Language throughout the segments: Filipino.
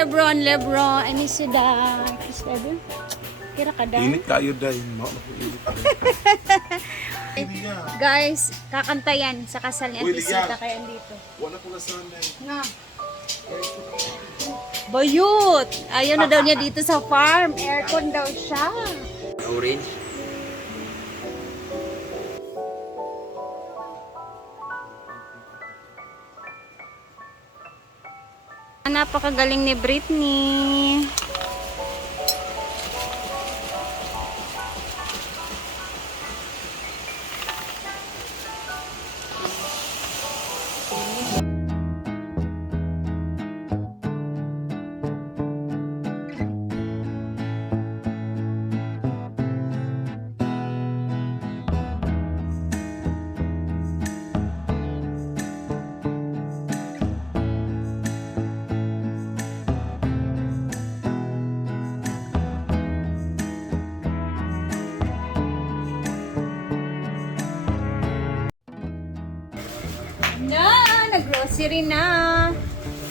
Lebron, Lebron. I miss you, da. Kiss Lebron. Kira ka, da. Init kayo na. Liya, Guys, kakanta yan sa kasal ni Liga. Sita kaya andito. wala ko na sana. Nga. Bayut! Ayaw na daw niya dito sa farm. Aircon daw siya. Orange. Napakagaling ni Britney. Nag-grocery na.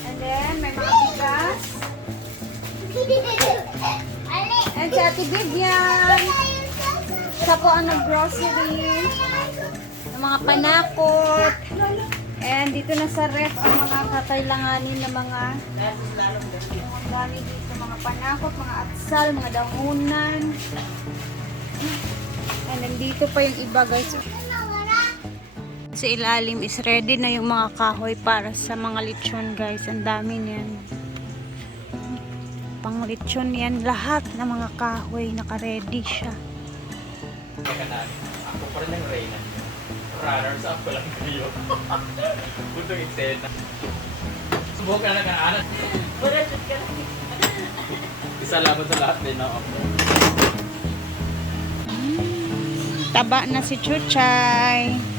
And then, may mga bigas. And si Ate Vivian. Siya po ang nag-grocery. Ng mga panakot. And dito na sa ref ang mga kakailanganin ng mga mga gamit dito. Mga panakot, mga atsal, mga dahunan. And then dito pa yung iba guys. Sa ilalim is ready na yung mga kahoy para sa mga lechon guys. Ang dami niyan. Pang lechon yan. Lahat ng mga kahoy naka-ready siya. Ako pa rin ang Reyna. Runners up ko lang kayo. Puntong eksena. Subukan na ng anak. Isalamat sa lahat din ako. Taba na si Chuchay.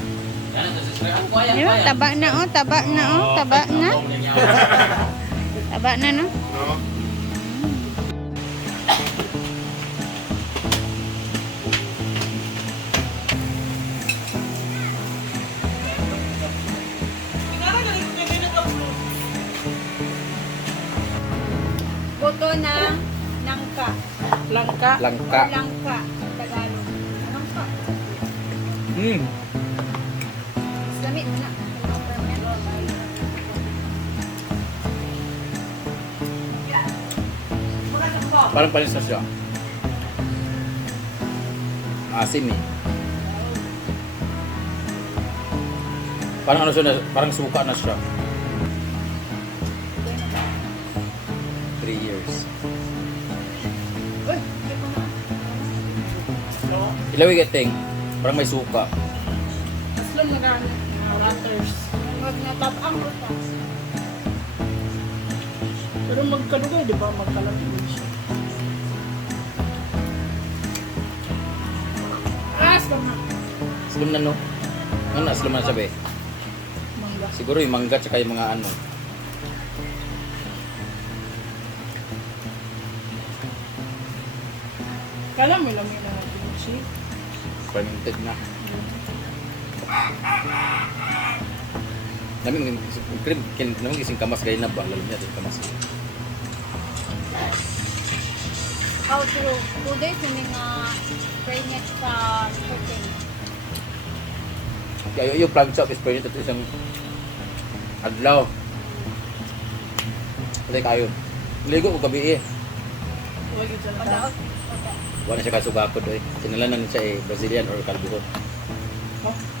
Kuya. Taba na oh, taba na oh, taba na. Taba na no. No? Boto na nangka. Langka. Langka. Langka. sa Tagalog. Nangka. Hmm. Lamit na. Parang panis na siya. Asim eh. Parang ano siya, na- parang suka na siya. Three years. Ilawi gating. Parang may suka. Aslam na gamit. Mga Ratters. Huwag na tabang ko pa. Pero magkalugay, di ba? Magkalaki din siya. Ah, aslam na. Slum na no? Ano na, slum na sabi? Mangga. Siguro yung mangga tsaka yung mga ano. Kala mo lang yun na kimchi. Fermented na. Dami ng cream, kin naman gising kamas gaya na ba? Lalo niya din kamas. How to two days na nga pregnant sa cooking. Kaya yung plug shop is fermented isang adlaw. Kasi kayo. Ligo ko gabi eh. Yun siya Padaot. Wala siya kasugapod eh. Sinalanan siya eh, Brazilian or Calbihon. Oh.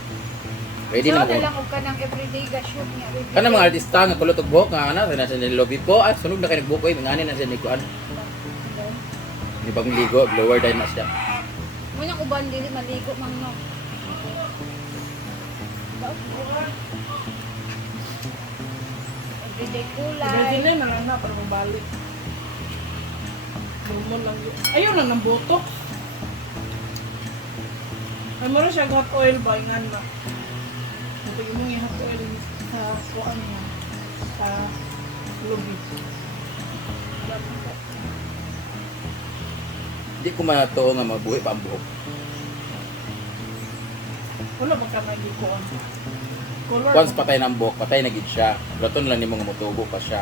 Ready So, na mo. na lang og kanang everyday ga shoot niya. everyday. Kana mga artista nga kulot og buhok nga ana na sa lobby ko ay sunog na kay nagbuhok ay ngani na siya ni kuan. Di bagong ligo, blower dahil na siya. Mo nang uban dili maligo man no. Everyday kulay. Pwede na lang na para mabalik. Lumon lang yun. Ayaw lang ng botok. Ay mo rin siya hot oil ba nga na. Kapag mo yung hot oil sa kuan niya. Sa lobby. Di ko manato nga mabuhi pa ang buhok. Wala ba ka nagikuan? Color. Once patay na ang buhok, patay na gid siya. Laton lang nimo nga motubo pa siya.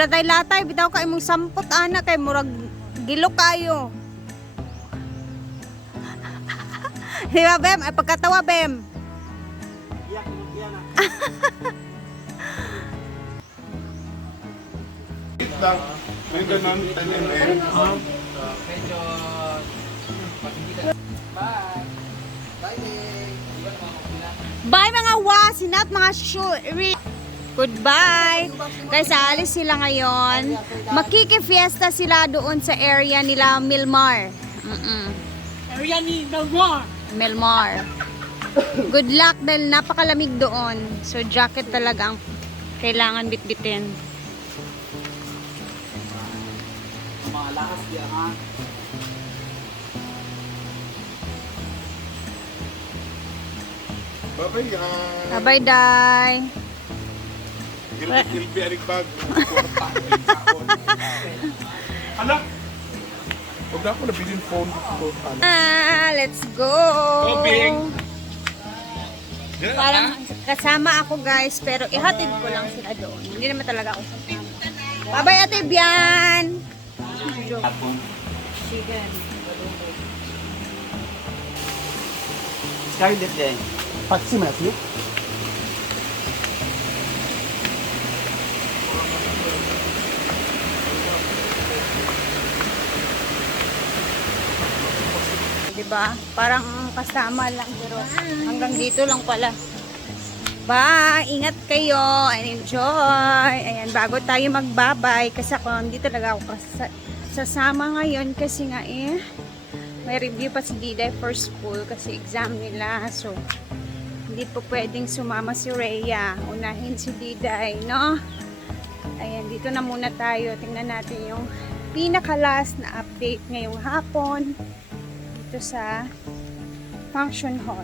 Maglatay-latay, bitaw ka imong sampot ana kay murag gilo kayo. Di ba, Bem? Ay, pagkatawa, Bem. lang. May ganun, 10 mm. Medyo... Bye! Bye. Bye mga wasin at mga shuri. Goodbye. Guys, aalis sila ngayon. Makiki-fiesta sila doon sa area nila Milmar. Mm-mm. Area ni Dalmar. Milmar. Good luck dahil napakalamig doon. So jacket talaga ang kailangan bitbitin. Mga lakas diya, ha? Yan. Bye-bye, Day. Gilbi aring bag. Anak! Huwag na ako nabilin phone ko. Ano? Ah, let's go. Go, Bing. Parang kasama ako guys, pero ihatid ko lang sila doon. Hindi naman talaga ako sasama. Bye-bye, Ate Bian. Chicken. Scarlett din. Paksi Matthew. Diba? Parang kasama lang pero hanggang dito lang pala. Bye! Ingat kayo and enjoy! Ayan, bago tayo magbabay kasi ako hindi talaga ako sasama ngayon kasi nga eh may review pa si Diday for school kasi exam nila. So, hindi po pwedeng sumama si Rhea. Unahin si Diday, no? Ayan, dito na muna tayo. Tingnan natin yung pinaka-last na update ngayong hapon dito sa function hall.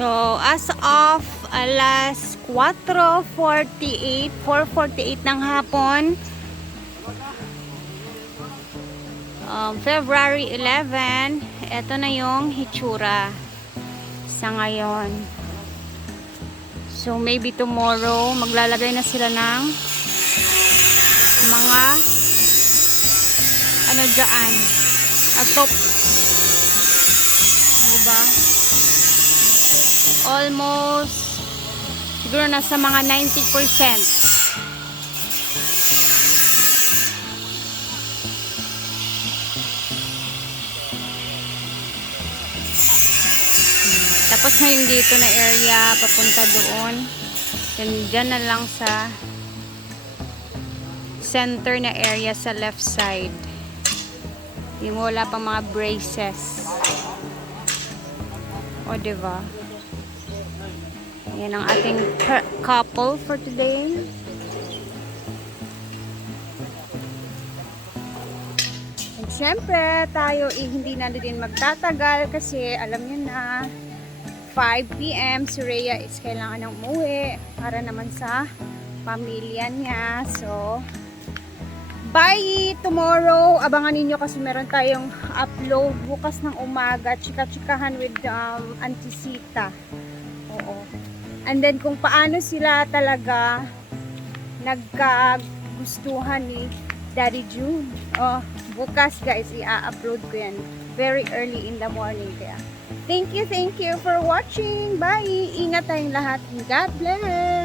So, as of alas 4.48, 4.48 ng hapon, um, February 11, ito na yung hitsura sa ngayon. So, maybe tomorrow, maglalagay na sila ng mga ano dyan, atop. Diba? Almost, siguro nasa mga 90%. Tapos ngayon dito na area, papunta doon. Then dyan na lang sa center na area sa left side. Yung wala pang mga braces. O, diba? Yan ang ating couple for today. And syempre, tayo eh, hindi na din magtatagal kasi alam niyo na 5 p.m. si Rhea is kailangan ng umuwi para naman sa pamilya niya. So, bye tomorrow. Abangan ninyo kasi meron tayong upload bukas ng umaga. Chika-chikahan with um, Auntie Sita. Oo. And then kung paano sila talaga nagkagustuhan ni Daddy June. Oh, bukas guys, i-upload ko yan. Very early in the morning kaya. Thank you, thank you for watching. Bye! Ingat tayong lahat. God bless!